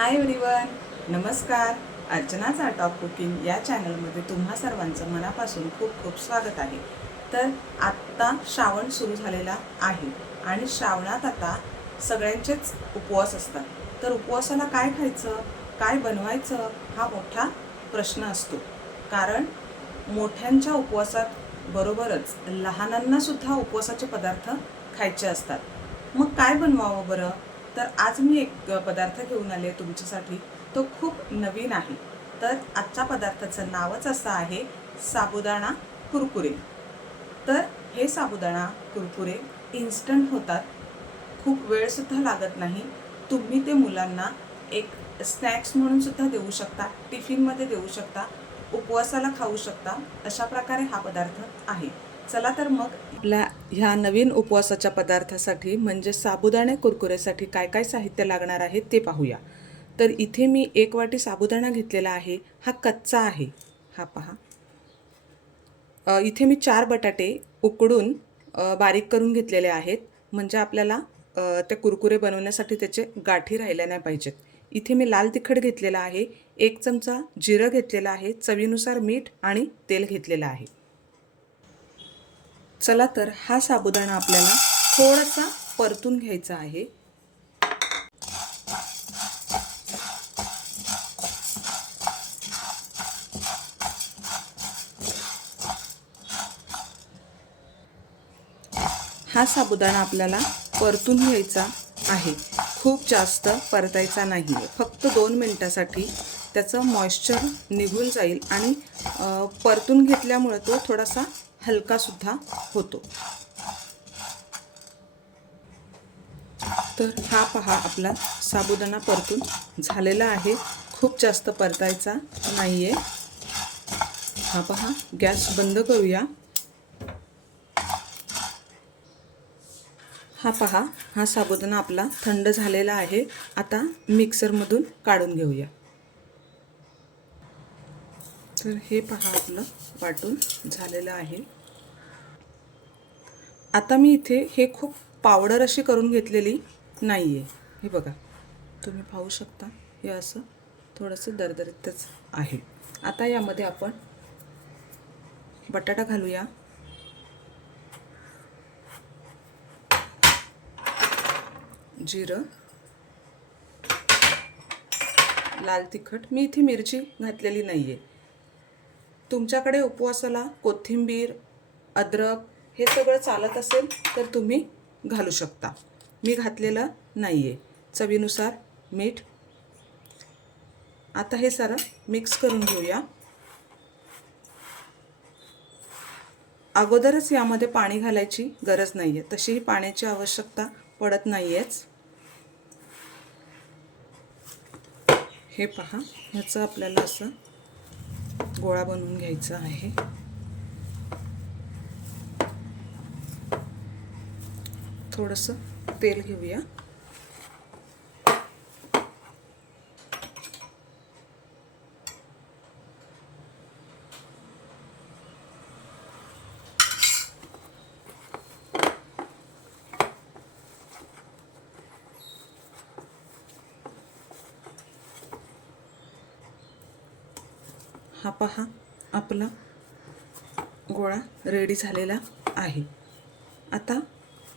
हाय everyone नमस्कार. अर्चनाच art of cooking या चॅनलमध्ये तुम्हा सर्वांचं मनापासून खूप खूप स्वागत आहे. तर आत्ता श्रावण सुरू झालेला आहे आणि श्रावणात आता सगळ्यांचेच उपवास असतात. तर उपवासाला काय खायचं काय बनवायचं हा मोठा प्रश्न असतो. कारण मोठ्यांच्या उपवासात बरोबरच लहानांनासुद्धा उपवासाचे पदार्थ खायचे असतात. मग काय बनवावं बरं? तर आज मी एक पदार्थ घेऊन आले तुमच्यासाठी. तो खूप नवीन आहे. तर आजच्या पदार्थाचं नावच असं आहे साबुदाणा कुरकुरे. तर हे साबुदाणा कुरकुरे इन्स्टंट होतात. खूप वेळसुद्धा लागत नाही. तुम्ही ते मुलांना एक स्नॅक्स म्हणूनसुद्धा देऊ शकता टिफिनमध्ये देऊ शकता उपवासाला खाऊ शकता अशा प्रकारे हा पदार्थ आहे. चला तर मग ह्या नवीन उपवासाच्या पदार्थासाठी म्हणजे साबुदाणे कुरकुरेसाठी काय काय साहित्य लागणार आहे ते पाहूया. तर इथे मी एक वाटी साबुदाणा घेतलेला आहे. हा कच्चा आहे. हा पहा. इथे मी चार बटाटे उकडून बारीक करून घेतलेले आहेत. म्हणजे आपल्याला ते कुरकुरे बनवण्यासाठी त्याचे गाठी राहिल्या नाही पाहिजेत. इथे मी लाल तिखट घेतलेला आहे. एक चमचा जिरं घेतलेलं आहे. चवीनुसार मीठ आणि तेल घेतलेलं आहे. चला तर हा साबुदाणा आपल्याला थोडासा परतून घ्यायचा आहे. हा साबुदाणा आपल्याला परतून घ्यायचा आहे. खूप जास्त परतायचा नाही आहे फक्त दोन मिनटासाठी त्याचं मॉइश्चर निघून जाईल आणि परतून घेतल्यामुळे तो थोडासा हलकासुद्धा होतो. तर हा पहा आपला साबुदाणा परतून झालेला आहे. खूप जास्त परतायचा नाही आहे हा पहा गॅस बंद करूया. हा पहा हा साबुदाणा आपला थंड झालेला आहे. आता मिक्सरमधून काढून घेऊया. तर हे पहा आपलं वाटून झालेलं आहे. आता मी इथे हे खूप पावडर अशी करून घेतलेली नाही आहे हे बघा तुम्ही पाहू शकता हे असं थोडंसं दरदरीतच आहे. आता यामध्ये आपण बटाटा घालूया. जिरं. लाल तिखट. मी इथे मिरची घातलेली नाही आहे तुमच्याकडे उपवासाला कोथिंबीर अद्रक हे सगळं चालत असेल तर तुम्ही घालू शकता. मी घातलेलं नाही आहे चवीनुसार मीठ. आता हे सारं मिक्स करून घेऊया. अगोदरच यामध्ये पाणी घालायची गरज नाही आहे तशीही पाण्याची आवश्यकता पडत नाही आहेच हे पहा ह्याचं आपल्याला असं गोळा बनवून घ्यायचा आहे. थोडंसं तेल घेऊया. हा पहा आपला गोळा रेडी झालेला आहे. आता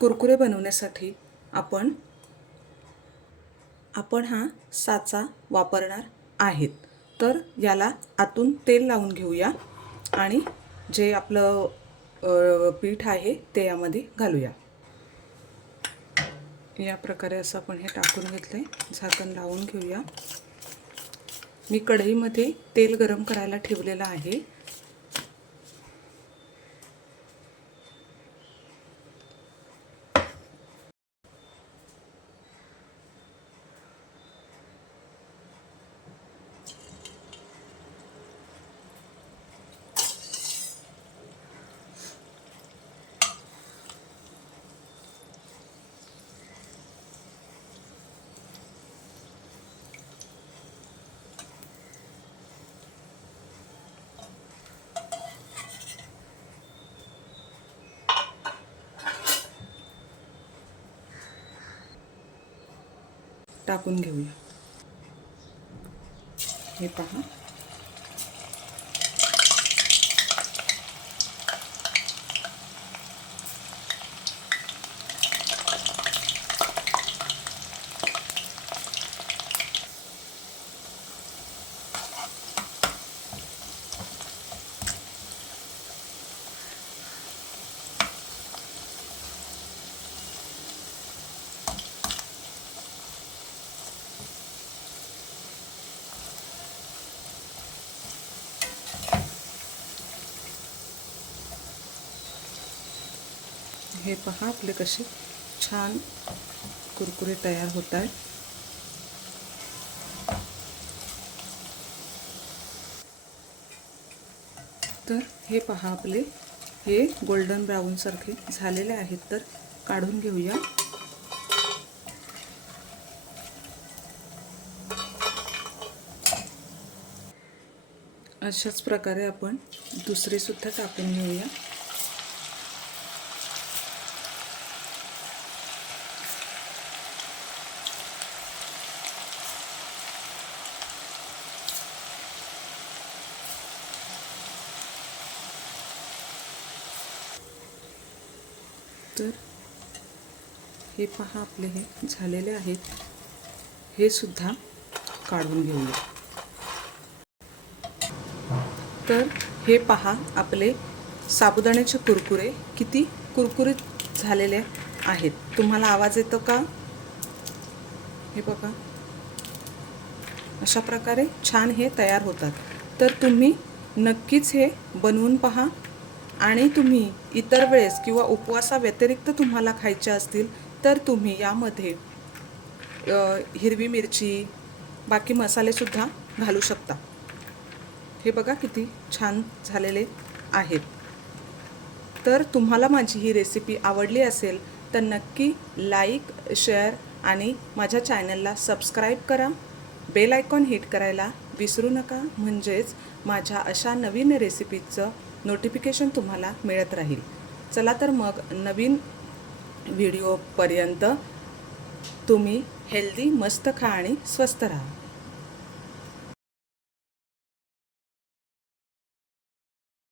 कुरकुरे बनवण्यासाठी आपण आपण हा साचा वापरणार आहेत. तर याला आतून तेल लावून घेऊया आणि जे आपलं पीठ आहे ते यामध्ये घालूया. या प्रकारे असं आपण हे टाकून घेतलं आहे झाकण लावून घेऊया. मी कढईमध्ये तेल गरम करायला ठेवलेलं आहे. टाकून घेऊया. हे पहा. हे पहा आपले कसे छान कुरकुरे तयार होत आहेत. तर हे पहा आपले हे गोल्डन ब्राऊन सारखे झालेले आहेत तर काढून घेऊया. अशाच प्रकारे आपण दुसरे सुद्धा टाकून घेऊया. तर हे पहा आपले हे झालेले आहेत. हे सुद्धा काढून घेऊया. तर हे पहा आपले साबुदाण्याचे कुरकुरे. किती कुरकुरीत झालेले आहेत. तुम्हाला आवाज येतो का? हे बघा. अशा प्रकारे छान हे तयार होतात. तर तुम्ही नक्कीच हे बनवून पहा. आणि तुम्ही इतर वेळेस किंवा उपवासाव्यतिरिक्त तुम्हाला खायचे असतील तर तुम्ही यामध्ये हिरवी मिरची बाकी मसालेसुद्धा घालू शकता. हे बघा किती छान झालेले आहेत. तर तुम्हाला माझी ही रेसिपी आवडली असेल तर नक्की लाईक शेअर आणि माझ्या चॅनलला सबस्क्राईब करा. बेल आयकॉन हिट करायला विसरू नका. म्हणजेच माझ्या अशा नवीन रेसिपीचं नोटिफिकेशन तुम्हाला मिळत राहील. चला तर मग नवीन व्हिडिओपर्यंत तुम्ही हेल्दी मस्त खा आणि स्वस्त राहा.